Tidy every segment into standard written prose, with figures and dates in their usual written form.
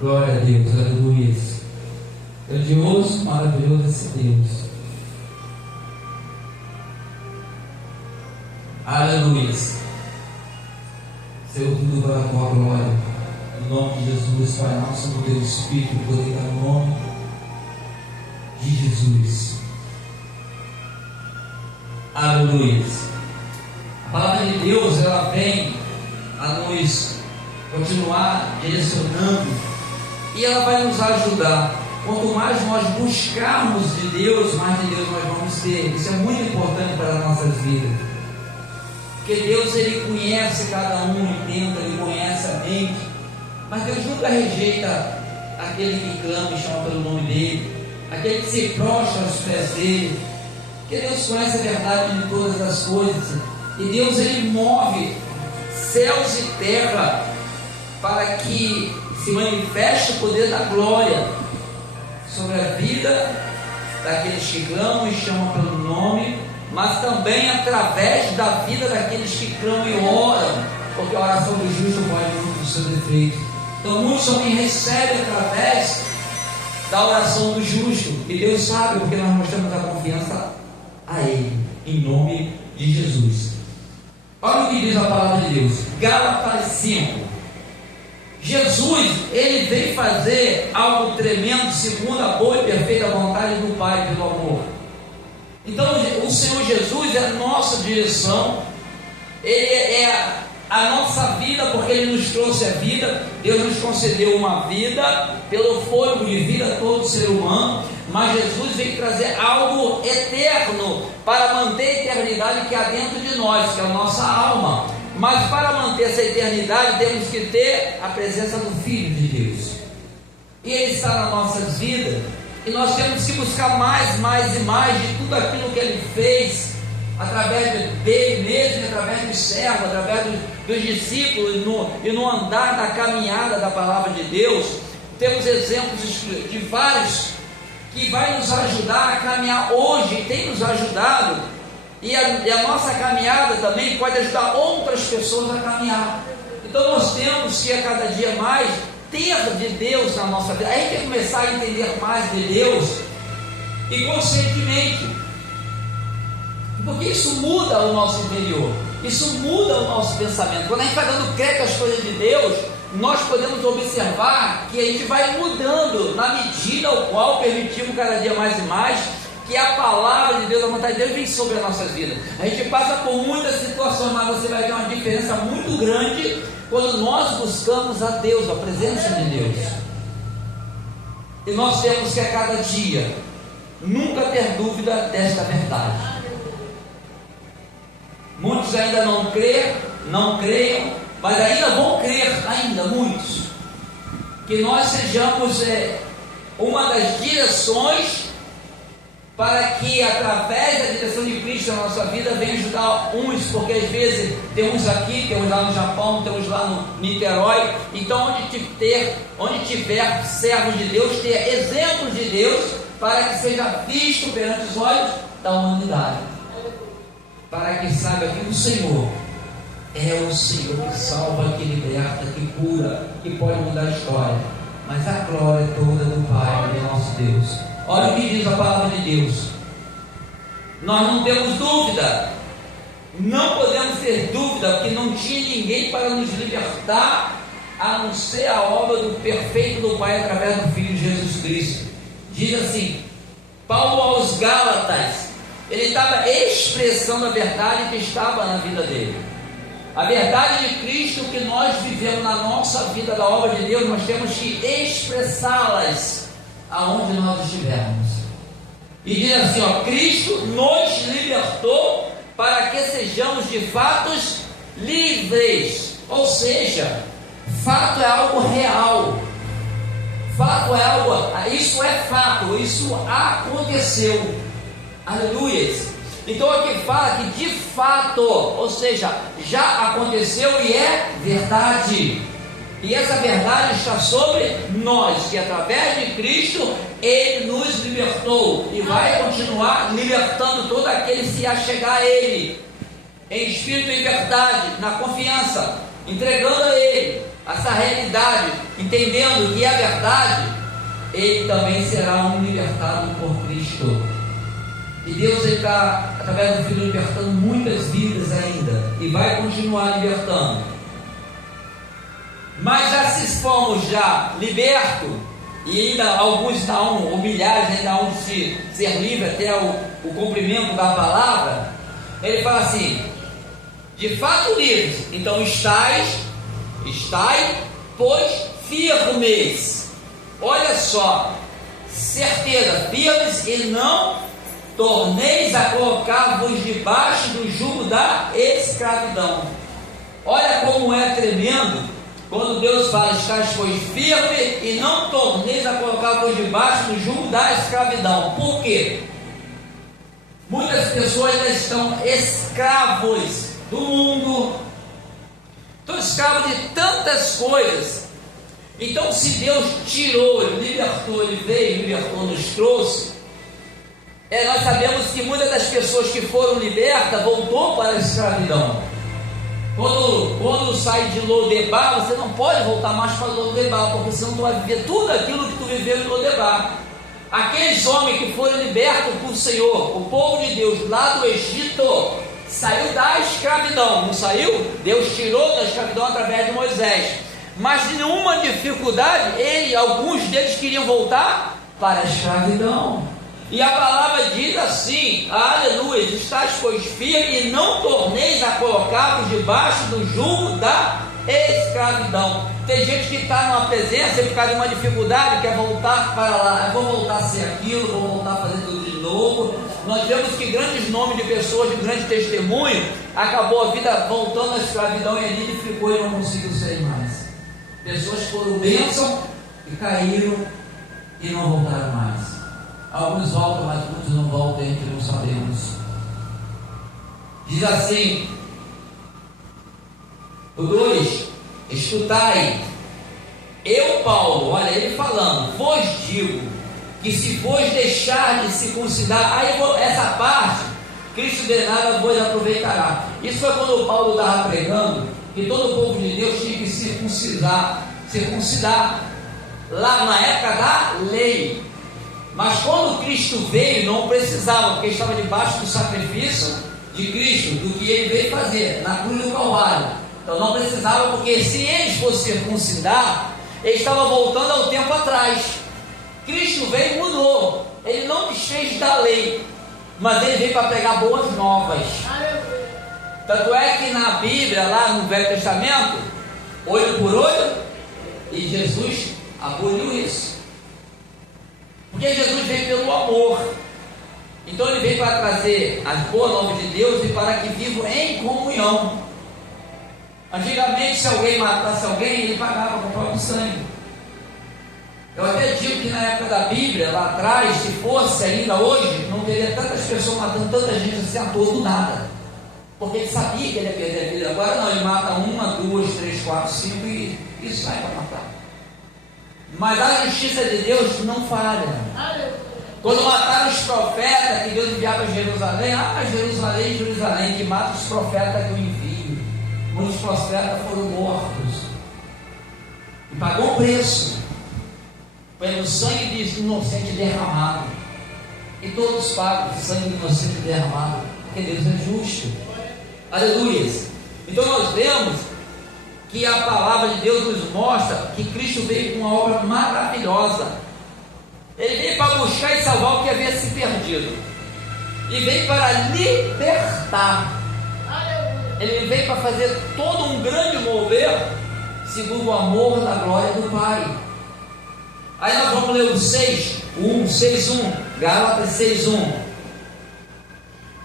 Glória a Deus, aleluia. Grandioso, maravilhoso esse Deus. Aleluia. Senhor, tudo para a tua glória. Em nome de Jesus, Pai nosso, no teu Espírito, poder dar o nome de Jesus. Aleluia. A palavra de Deus, ela vem a nos continuar direcionando e ela vai nos ajudar. Quanto mais nós buscarmos de Deus, mais de Deus nós vamos ter. Isso é muito importante para as nossas vidas, porque Deus, Ele conhece cada um, ele conhece a mente, mas Deus nunca rejeita aquele que clama e chama pelo nome dEle, aquele que se prostra aos pés dEle, porque Deus conhece a verdade de todas as coisas, e Deus, Ele move céus e terra para que se manifeste o poder da glória sobre a vida daqueles que clamam e chamam pelo nome, mas também através da vida daqueles que clamam e oram, porque a oração do justo pode muito dos seus defeitos. Então muitos também recebem através da oração do justo, e Deus sabe, porque nós mostramos a confiança a Ele, em nome de Jesus. Olha o que diz a palavra de Deus, Gálatas 5. Jesus, Ele veio fazer algo tremendo segundo a boa e perfeita vontade do Pai pelo amor. Então o Senhor Jesus é a nossa direção, Ele é a nossa vida, porque Ele nos trouxe a vida. Deus nos concedeu uma vida pelo fôlego de vida a todo ser humano, mas Jesus veio trazer algo eterno para manter a eternidade que há dentro de nós, que é a nossa alma. Mas para manter essa eternidade temos que ter a presença do Filho de Deus, e Ele está nas nossas vidas, e nós temos que buscar mais e mais de tudo aquilo que Ele fez, através dele mesmo, através dos servos, através dos discípulos, e no andar da caminhada da palavra de Deus. Temos exemplos de vários que vai nos ajudar a caminhar hoje, e tem nos ajudado, e a nossa caminhada também pode ajudar outras pessoas a caminhar. Então nós temos que a cada dia mais ter de Deus na nossa vida. A gente tem que começar a entender mais de Deus, e conscientemente, porque isso muda o nosso interior, isso muda o nosso pensamento. Quando a gente vai dando crédito às coisas de Deus, nós podemos observar que a gente vai mudando na medida ao qual permitimos cada dia mais e mais que a palavra de Deus, a vontade de Deus vem sobre as nossas vidas. A gente passa por muitas situações, mas você vai ver uma diferença muito grande quando nós buscamos a Deus, a presença de Deus. E nós temos que a cada dia nunca ter dúvida desta verdade. Muitos ainda não creiam, mas ainda vão crer, ainda muitos, que nós sejamos uma das direções para que através da direção de Cristo na nossa vida venha ajudar uns, porque às vezes tem uns aqui, tem uns lá no Japão, tem uns lá no Niterói. Então onde tiver servos de Deus, ter exemplos de Deus, para que seja visto perante os olhos da humanidade, para que saiba que o Senhor é o Senhor que salva, que liberta, que cura, que pode mudar a história, mas a glória é toda do Pai, do nosso Deus. Olha o que diz a palavra de Deus. Nós não temos dúvida, não podemos ter dúvida, porque não tinha ninguém para nos libertar a não ser a obra do perfeito do Pai através do Filho Jesus Cristo. Diz assim, Paulo aos Gálatas, ele estava expressando a verdade que estava na vida dele, a verdade de Cristo que nós vivemos na nossa vida, da obra de Deus. Nós temos que expressá-las aonde nós estivermos. E diz assim, Cristo nos libertou para que sejamos de fatos livres. Ou seja, fato é algo real, fato é algo, isso é fato, isso aconteceu. Aleluia. Então aqui fala que de fato, ou seja, já aconteceu e é verdade. E essa verdade está sobre nós, que através de Cristo Ele nos libertou e vai continuar libertando todo aquele que se achegar a Ele, em espírito e verdade, na confiança, entregando a Ele essa realidade verdade, entendendo que é a verdade, ele também será um libertado por Cristo. E Deus está, através do Filho, libertando muitas vidas ainda, e vai continuar libertando. Mas já se fomos já libertos, e ainda alguns não, ou milhares ainda hão de ser livres até o cumprimento da palavra, ele fala assim: de fato livres, então estai, pois firmes. Olha só, certeza, firmes, e não torneis a colocar-vos debaixo do jugo da escravidão. Olha como é tremendo quando Deus fala: estais, pois firme, e não torneis a colocar-vos debaixo do jugo da escravidão. Por quê? Muitas pessoas ainda estão escravos do mundo, estão escravos de tantas coisas. Então, se Deus tirou, Ele libertou, Ele veio, libertou, nos trouxe, nós sabemos que muitas das pessoas que foram libertas voltou para a escravidão. Quando sai de Lodebar, você não pode voltar mais para Lodebar, porque senão tu vai viver tudo aquilo que tu viveu em Lodebar. Aqueles homens que foram libertos por Senhor, o povo de Deus lá do Egito, saiu da escravidão, não saiu? Deus tirou da escravidão através de Moisés. Mas sem nenhuma dificuldade, alguns deles queriam voltar para a escravidão. E a palavra diz assim: aleluia, estais, pois firmes, e não torneis a colocar-vos debaixo do jugo da escravidão. Tem gente que está numa presença e por causa de uma dificuldade quer voltar para lá. Eu vou voltar a ser aquilo, vou voltar a fazer tudo de novo. Nós vemos que grandes nomes de pessoas de grande testemunho, acabou a vida voltando à escravidão e ali ele ficou e não conseguiu sair mais. Pessoas foram bênção e caíram e não voltaram mais. Alguns voltam, mas muitos não voltam, entre não sabemos. Diz assim, o 2: escutai, eu, Paulo, olha ele falando, vos digo que se vos deixar de circuncidar, aí essa parte, Cristo de nada vos aproveitará. Isso foi quando o Paulo estava pregando, que todo o povo de Deus tinha que circuncidar, lá na época da lei. Mas quando Cristo veio, não precisava, porque estava debaixo do sacrifício de Cristo, do que ele veio fazer na cruz do Calvário. Então não precisava, porque se eles fossem circuncidar, ele estava voltando ao tempo atrás. Cristo veio e mudou. Ele não desfez da lei, mas ele veio para pregar boas novas. Tanto é que na Bíblia, lá no Velho Testamento, olho por olho, e Jesus aboliu isso. Porque Jesus veio pelo amor. Então ele veio para trazer as boas novas de Deus e para que vivam em comunhão. Antigamente, se alguém matasse alguém, ele pagava com o próprio sangue. Eu até digo que na época da Bíblia, lá atrás, se fosse ainda hoje, não teria tantas pessoas matando tanta gente assim a todo nada. Porque ele sabia que ele ia perder a vida. Agora não, ele mata 1, 2, 3, 4, 5 e isso vai para matar. Mas a justiça de Deus não falha. Quando mataram os profetas que Deus enviava a Jerusalém, Jerusalém, Jerusalém, que mata os profetas que eu envio. Muitos profetas foram mortos. E pagou o preço pelo sangue de inocente derramado. E todos pagam o sangue de inocente derramado, porque Deus é justo. Aleluia. Então nós vemos que a palavra de Deus nos mostra que Cristo veio com uma obra maravilhosa. Ele veio para buscar e salvar o que havia se perdido, e veio para libertar. Ele veio para fazer todo um grande mover segundo o amor da glória do Pai. Aí nós vamos ler o 6:1, Gálatas 6:1.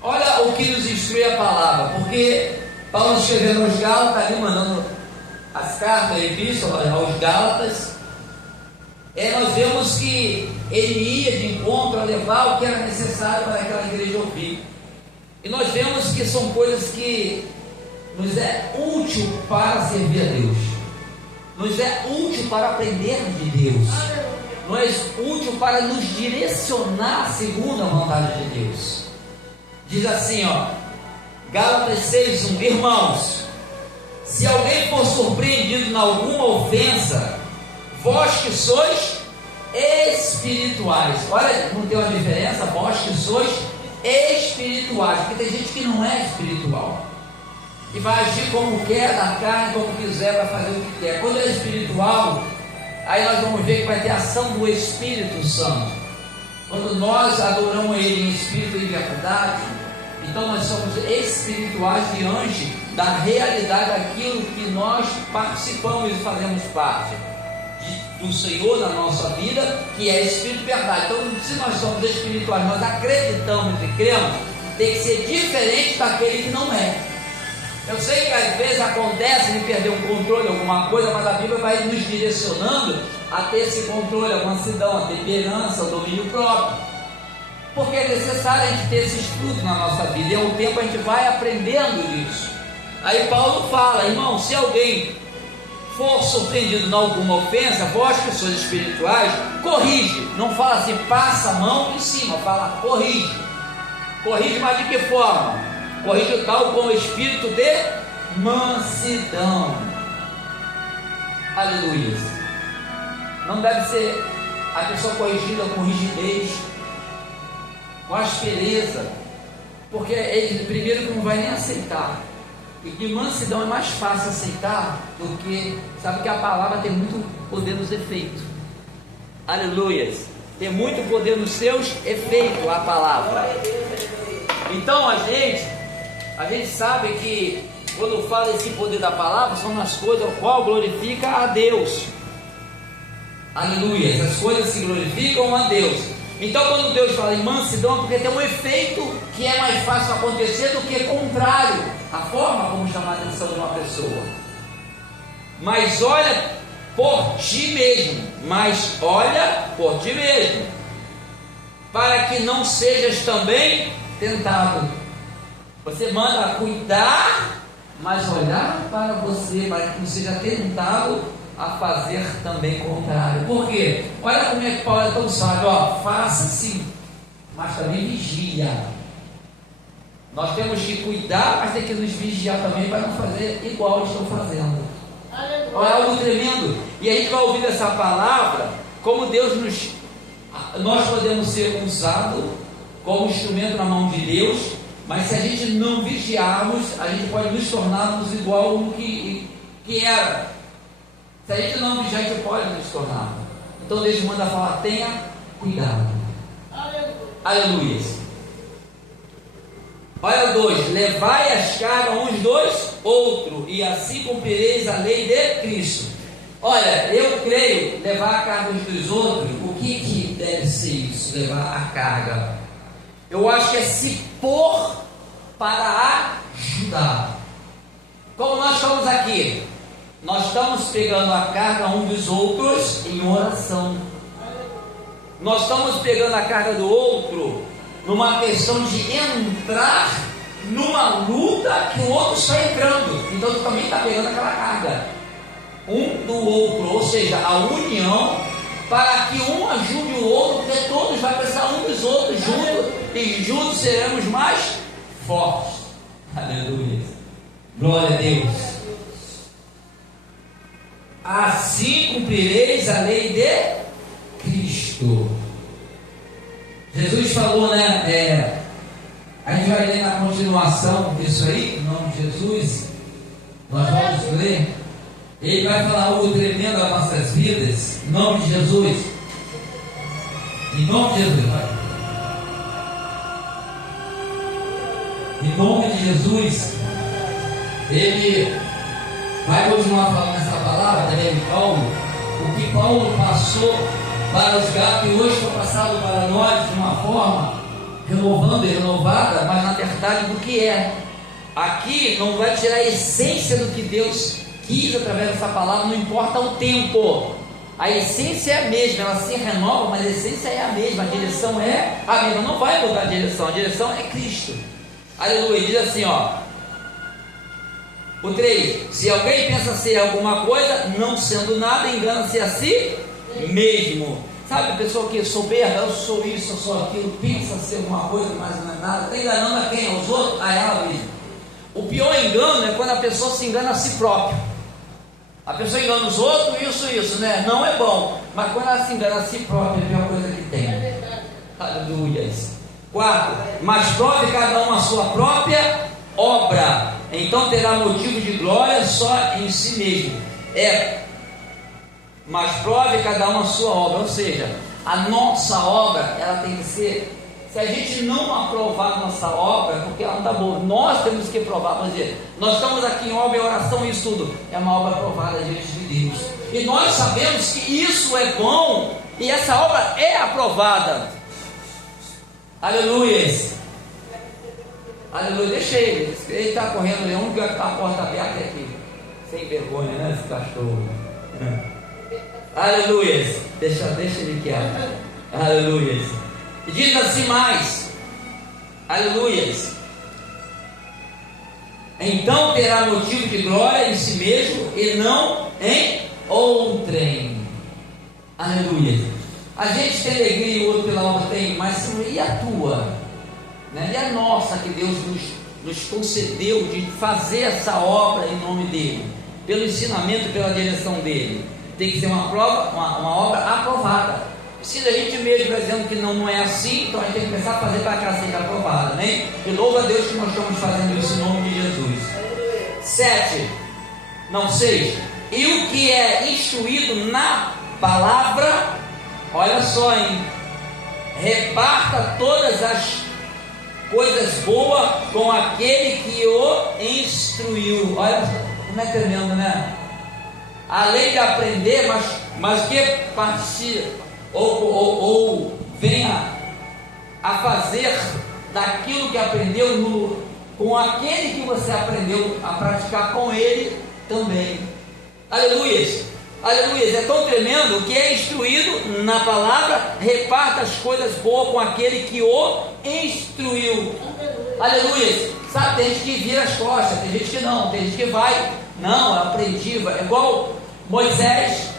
Olha o que nos instrui a palavra, porque Paulo escrevendo aos Gálatas, ali mandando as cartas, a epístola aos Gálatas, nós vemos que ele ia de encontro a levar o que era necessário para aquela igreja ouvir. E nós vemos que são coisas que nos é útil para servir a Deus, nos é útil para aprender de Deus, nos é útil para nos direcionar segundo a vontade de Deus. Diz assim, Gálatas 6:1: irmãos, Se alguém for surpreendido em alguma ofensa, vós que sois espirituais. Olha, não tem uma diferença? Vós que sois espirituais, porque tem gente que não é espiritual e vai agir como quer, da carne, como quiser, vai fazer o que quer. Quando é espiritual, aí nós vamos ver que vai ter ação do Espírito Santo. Quando nós adoramos Ele em espírito e verdade, então nós somos espirituais diante da realidade daquilo que nós participamos e fazemos parte do Senhor na nossa vida, que é espírito e verdade. Então, se nós somos espirituais, nós acreditamos e cremos, tem que ser diferente daquele que não é. Eu sei que às vezes acontece de perder um controle, alguma coisa, mas a Bíblia vai nos direcionando a ter esse controle, a mansidão, a temperança, o domínio próprio, porque é necessário a gente ter esses frutos na nossa vida, e ao tempo a gente vai aprendendo isso. Aí Paulo fala: irmão, se alguém for surpreendido em alguma ofensa, vós que sois espirituais, corrige. Não fala assim, passa a mão em cima, fala corrige. Corrige, mas de que forma? Corrige tal com o espírito de mansidão. Aleluia. Não deve ser a pessoa corrigida com rigidez, com aspereza, porque ele primeiro não vai nem aceitar. E de mansidão é mais fácil aceitar, porque sabe que a palavra tem muito poder nos efeitos. Aleluias. Tem muito poder nos seus efeitos a palavra. Então a gente sabe que quando fala esse poder da palavra, são as coisas ao qual glorifica a Deus. Aleluia. As coisas se glorificam a Deus. Então quando Deus fala em mansidão, é porque tem um efeito que é mais fácil acontecer do que contrário, a forma como chamar a atenção de uma pessoa. Mas olha por ti mesmo, para que não sejas também tentado. Você manda cuidar, mas olhar para você, para que não seja tentado a fazer também contrário. Por quê? Olha como é que Paulo é tão sábio, faça sim, mas também vigia. Nós temos que cuidar, mas tem que nos vigiar também para não fazer igual estão fazendo. Olha, é algo tremendo. E a gente vai ouvir essa palavra, como nós podemos ser usados como instrumento na mão de Deus, mas se a gente não vigiarmos, a gente pode nos tornarmos igual ao que era. Se a gente não vigiar, a gente pode nos tornar. Então Deus manda falar: tenha cuidado. Aleluia. Olha o 2: levai as cargas uns dos outros, e assim cumprireis a lei de Cristo. Olha, eu creio, levar a carga uns dos outros, o que deve ser isso? Levar a carga, eu acho que é se pôr para ajudar. Como nós estamos aqui, nós estamos pegando a carga um dos outros em oração. Nós estamos pegando a carga do outro numa questão de entrar numa luta que o outro está entrando. Então tu também está pegando aquela carga um do outro, ou seja, a união, para que um ajude o outro, porque todos vão precisar um dos outros juntos, e juntos seremos mais fortes. Aleluia. Glória a Deus. Assim cumprireis a lei de Cristo. Jesus falou, né? A gente vai ler na continuação disso aí, em nome de Jesus. Nós vamos ler. Ele vai falar algo tremendo nas nossas vidas, em nome de Jesus. Em nome de Jesus, vai. Em nome de Jesus, ele vai continuar falando essa palavra, também Paulo, o que Paulo passou para os gatos, e hoje foi passado para nós de uma forma renovando e renovada, mas na verdade do que é. Aqui não vai tirar a essência do que Deus quis através dessa palavra, não importa o tempo, a essência é a mesma, ela se renova, mas a essência é a mesma, a direção é a mesma, não vai mudar a direção é Cristo. Aleluia. Diz assim, o 3: se alguém pensa ser alguma coisa, não sendo nada, engana-se a si mesmo. Sabe a pessoa que soberba, eu sou isso, eu sou aquilo, pensa ser alguma coisa, mas não é nada, está enganando a quem? Aos outros? A ela mesma. O pior engano é quando a pessoa se engana a si própria. A pessoa engana os outros, isso, né? Não é bom. Mas quando ela se engana a si própria, é a pior coisa que tem. Aleluia. 4. Mas prove cada um a sua própria obra, então terá motivo de glória só em si mesmo. Mas prove cada um a sua obra. Ou seja, a nossa obra, ela tem que ser... Se a gente não aprovar a nossa obra, porque ela não está boa, nós temos que provar. Por dizer, nós estamos aqui em obra e oração, isso tudo é uma obra aprovada diante de Deus, e nós sabemos que isso é bom, e essa obra é aprovada. Aleluia. Aleluia. Deixa ele está correndo, é um que está a porta aberta aqui, sem vergonha, né, esse cachorro. Aleluia. Deixa ele quieto. Aleluia. E diz assim mais, aleluias, então terá motivo de glória em si mesmo e não em outrem. Aleluia. A gente tem alegria e o outro pela obra tem, mas e a tua? Né? E a nossa que Deus nos concedeu de fazer essa obra em nome dele, pelo ensinamento, pela direção dele. Tem que ser uma obra aprovada. Se a gente mesmo dizendo que não é assim, então a gente tem que começar a fazer para que ela seja aprovada, né? E louva a Deus que nós estamos fazendo isso em nome de Jesus. 6. E o que é instruído na palavra, olha só, hein? Reparta todas as coisas boas com aquele que o instruiu. Olha como é tremendo, né? Além de aprender, mas que participa ou venha a fazer daquilo que aprendeu com aquele que você aprendeu a praticar com ele também. Aleluia. Aleluia. É tão tremendo que é instruído na palavra, reparta as coisas boas com aquele que o instruiu. Aleluia. Sabe, tem gente que vira as costas, tem gente que não, tem gente que vai, não, eu aprendi, é igual Moisés,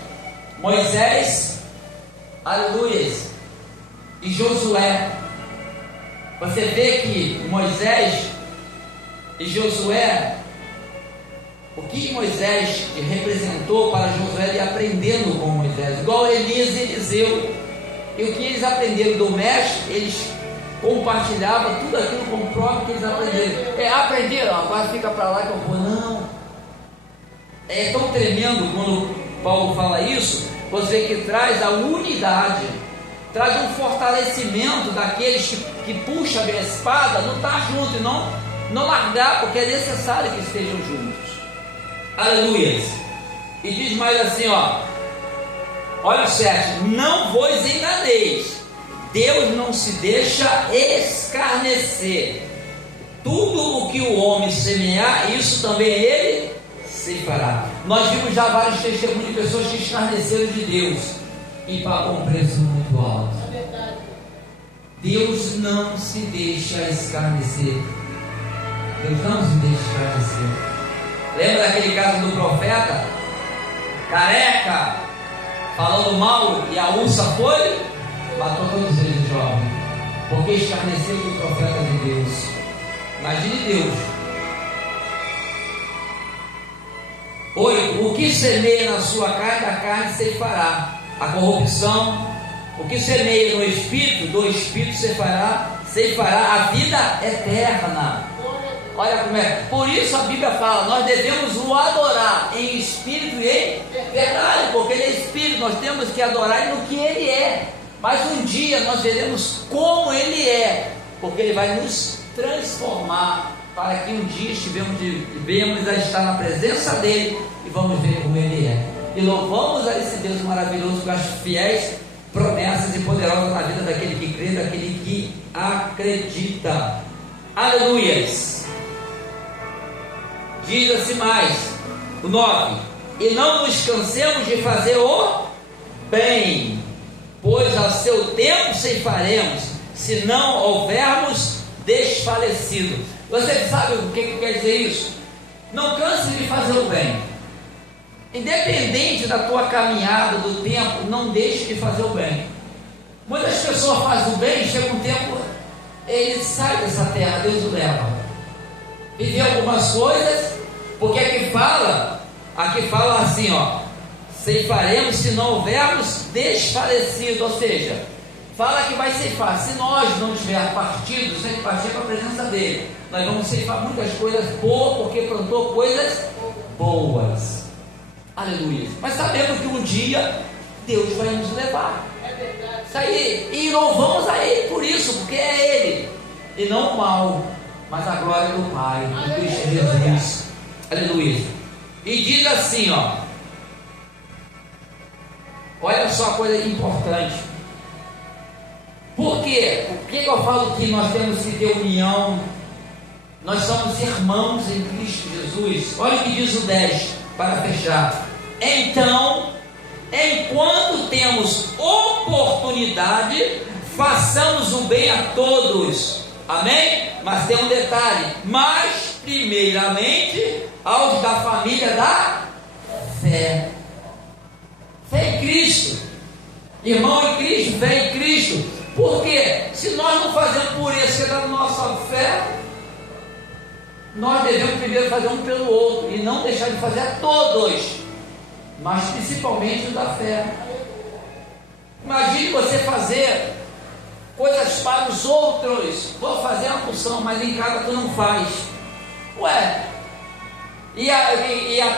aleluia, e Josué. Você vê que Moisés e Josué, o que Moisés representou para Josué, ele aprendendo com Moisés, igual Elias e Eliseu, e o que eles aprenderam do mestre, eles compartilhavam tudo aquilo com o próprio que eles aprenderam. Aprenderam, agora fica para lá que eu vou. Não, é tão tremendo quando Paulo fala isso. Você que traz a unidade, traz um fortalecimento daqueles que puxam a espada, não estar junto e não largar, porque é necessário que estejam juntos. Aleluia. E diz mais assim, olha o 7: não vos enganeis, Deus não se deixa escarnecer. Tudo o que o homem semear, isso também ele se fará. Nós vimos já vários testemunhos de pessoas que escarneceram de Deus e pagam um preço muito alto. Deus não se deixa escarnecer. Deus não se deixa escarnecer. Lembra daquele caso do profeta careca falando mal e a ursa foi? Matou todos eles, jovem, porque escarneceu do profeta de Deus. Imagine Deus. 8. O que semeia na sua carne, da carne ceifará a corrupção. O que semeia no Espírito, do Espírito ceifará a vida eterna. Olha como é. Por isso a Bíblia fala, nós devemos o adorar em Espírito e em verdade, porque Ele é Espírito, nós temos que adorar no que Ele é. Mas um dia nós veremos como Ele é, porque Ele vai nos transformar, para que um dia venhamos a estar na presença dEle e vamos ver como Ele é. E louvamos a esse Deus maravilhoso com as fiéis promessas e poderosas na vida daquele que crê, daquele que acredita. Aleluias. Diz assim mais, o 9: e não nos cansemos de fazer o bem, pois ao seu tempo ceifaremos, se não houvermos desfalecido. Você sabe o que quer dizer isso? Não canse de fazer o bem. Independente da tua caminhada, do tempo, não deixe de fazer o bem. Muitas pessoas fazem o bem, chega um tempo, ele sai dessa terra, Deus o leva. viver algumas coisas, porque aqui fala assim, ó, ceifaremos se não houvermos desfalecido, ou seja, fala que vai ceifar, se nós não tivermos partido, sem partir para a presença dele, nós vamos ceifar muitas coisas boas, porque plantou coisas boas, aleluia, mas sabemos que um dia Deus vai nos levar, isso aí, e louvamos a Ele por isso, porque é Ele, e não o mal, mas a glória do Pai, do Cristo Jesus, aleluia. E diz assim, ó, olha só a coisa importante. Por quê? Por que eu falo que nós temos que ter união? Nós somos irmãos em Cristo Jesus. Olha o que diz o 10, para fechar. Então, enquanto temos oportunidade, façamos o bem a todos. Amém? Mas tem um detalhe, mas primeiramente aos da família da fé. Fé em Cristo, irmão em Cristo, fé em Cristo. Porque se nós não fazemos por isso, que é da nossa fé, nós devemos primeiro fazer um pelo outro e não deixar de fazer a todos, mas principalmente os da fé. Imagine você fazer coisas para os outros. Vou fazer uma função, mas em casa tu não faz. Ué,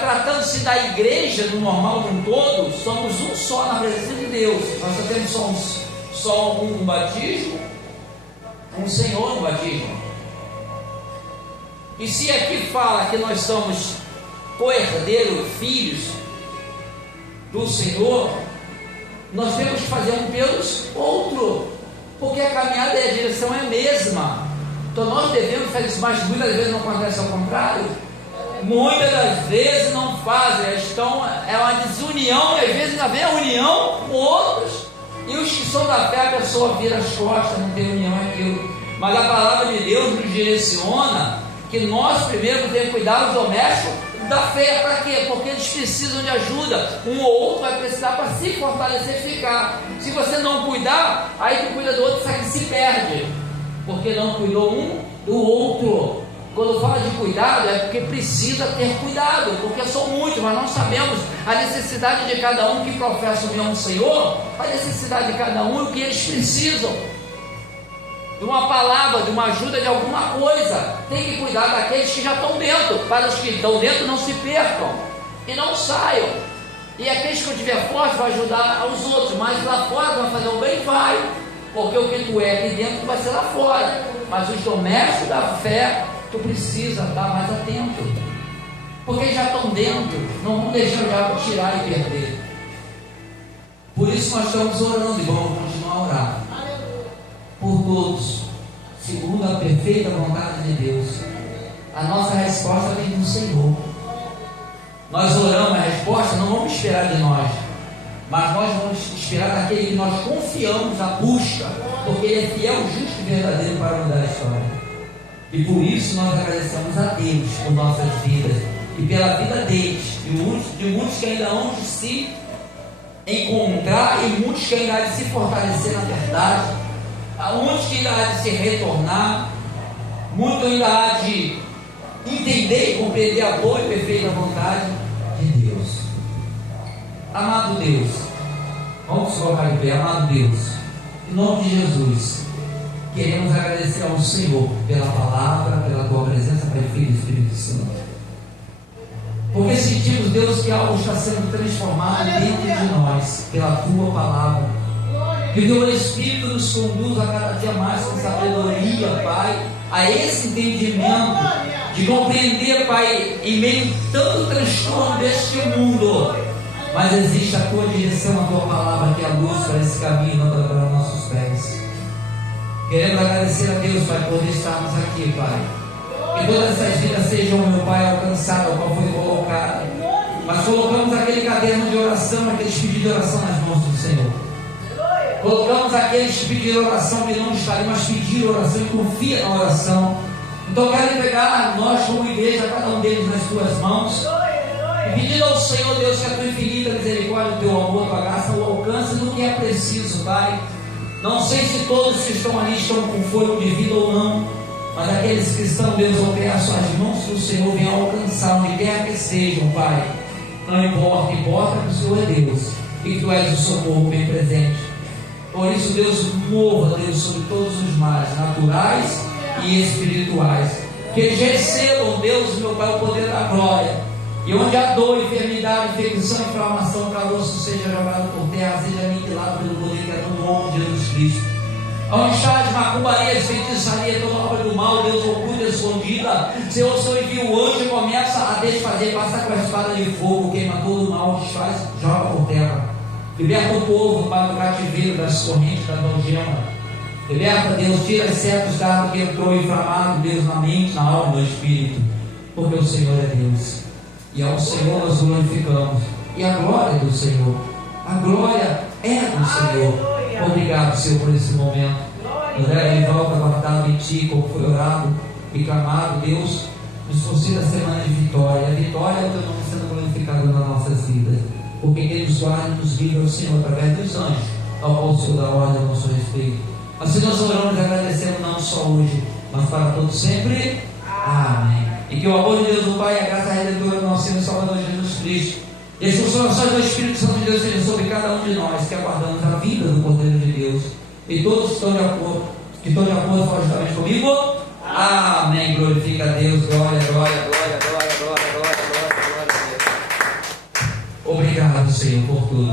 tratando-se da igreja, do normal de um todo, somos um só na presença de Deus. Nós só temos só um batismo, um Senhor no batismo. E se aqui fala que nós somos co-herdeiros, filhos do Senhor, nós temos que fazer um pelos outro, porque a caminhada e a direção é a mesma. Então nós devemos fazer isso, mas muitas vezes não acontece ao contrário. Muitas das vezes não fazem, é uma desunião, e às vezes ainda vem a união com outros, e os que são da fé, a pessoa vira as costas, não tem união aquilo. Mas a palavra de Deus nos direciona que nós primeiro temos que cuidar do doméstico da fé. Para quê? Porque eles precisam de ajuda, um ou outro vai precisar para se fortalecer e ficar. Se você não cuidar, aí tu cuida do outro, sabe que se perde, porque não cuidou um do outro. Quando fala de cuidado, é porque precisa ter cuidado, porque são muitos, mas não sabemos a necessidade de cada um que professa o nome do Senhor, a necessidade de cada um e o que eles precisam, de uma palavra, de uma ajuda, de alguma coisa. Tem que cuidar daqueles que já estão dentro, para os que estão dentro não se percam e não saiam. E aqueles que eu tiver forte vai ajudar aos outros, mas lá fora vai fazer o bem, vai, porque o que tu é aqui dentro vai ser lá fora. Mas os domésticos da fé, tu precisa estar mais atento, porque já estão dentro, não vão deixar o diabo tirar e perder. Por isso nós estamos orando e vamos continuar a orar por todos, segundo a perfeita vontade de Deus. A nossa resposta vem do Senhor. Nós oramos, a resposta não vamos esperar de nós, mas nós vamos esperar daquele que nós confiamos, a busca, porque Ele é fiel, justo e verdadeiro para mudar a história. E por isso nós agradecemos a Deus por nossas vidas e pela vida deles, de muitos que ainda hão de se encontrar e muitos que ainda há de se fortalecer na verdade, muitos que ainda há de se retornar, muitos ainda há de entender e compreender a boa e perfeita vontade de Deus. Amado Deus, vamos colocar em pé. Amado Deus, em nome de Jesus, queremos agradecer ao Senhor pela palavra, pela tua presença, Pai, Filho e Espírito Santo, porque sentimos, Deus, que algo está sendo transformado dentro de nós pela tua palavra. Que o teu Espírito nos conduza a cada dia mais com sabedoria, Pai, a esse entendimento de compreender, Pai, em meio a tanto transtorno deste mundo, mas existe a tua direção, a tua palavra, que é a luz para esse caminho, não para os nossos pés. Queremos agradecer a Deus, Pai, por estarmos aqui, Pai. Que todas essas vidas sejam, meu Pai, alcançadas, qual foi colocada. Mas colocamos aquele caderno de oração, aqueles pedidos de oração nas mãos do Senhor. Colocamos aqueles que pediram oração que não estariam, mas pediram oração e confia na oração. Então quero entregar nós como igreja, cada um deles nas tuas mãos, e pedindo ao Senhor, Deus, que a tua infinita misericórdia, o teu amor, a tua graça o alcance no que é preciso, Pai. Não sei se todos que estão ali estão com fôlego de vida ou não, Mas aqueles que estão, Deus, vão ter as suas mãos do Senhor, venham alcançar onde quer que sejam, Pai. Não importa, importa que o Senhor é Deus e que Tu és o socorro bem presente. Por isso, Deus, mova, Deus, sobre todos os males, naturais e espirituais. Que eles recebam, Deus, meu Pai, o poder da glória. E onde há dor, enfermidade, infecção, inflamação, caroço seja jogado por terra, seja aniquilado pelo poder que é no nome de Jesus Cristo. Onde está de macumbaria, feitiçaria, toda obra do mal, Deus oculta e escondida. Senhor, o Senhor envia o anjo e começa a desfazer, passa com a espada de fogo, queima todo o mal, desfaz, joga por terra. Liberta o povo para o cativeiro das correntes da algema. Liberta, Deus, tira certos dados que entrou inflamado, Deus, na mente, na alma, no espírito. Porque o Senhor é Deus. E ao Senhor nós glorificamos. E a glória é do Senhor. A glória é do Senhor. Obrigado, Senhor, por esse momento. Nos leva em volta, guardado em Ti, como foi orado e clamado. Deus, nos conceda a semana de vitória. A vitória é o Teu nome sendo glorificado nas nossas vidas. Porque quem nos guarda e nos livra é o Senhor, através dos anjos, ao qual o Senhor dá ordem ao nosso respeito. Assim nós oramos e agradecemos, não só hoje, mas para todos sempre. Amém. E que o amor de Deus, o Pai, e a graça redentora do nosso Senhor e Salvador Jesus Cristo, e as consolações do Espírito Santo de Deus sejam sobre cada um de nós que aguardamos a vida do Cordeiro de Deus. E todos que estão de acordo, falam justamente comigo. Amém. Glorifica a Deus. Glória, glória, glória, glória, glória, glória, glória, glória a Deus. Obrigado, Senhor, por tudo.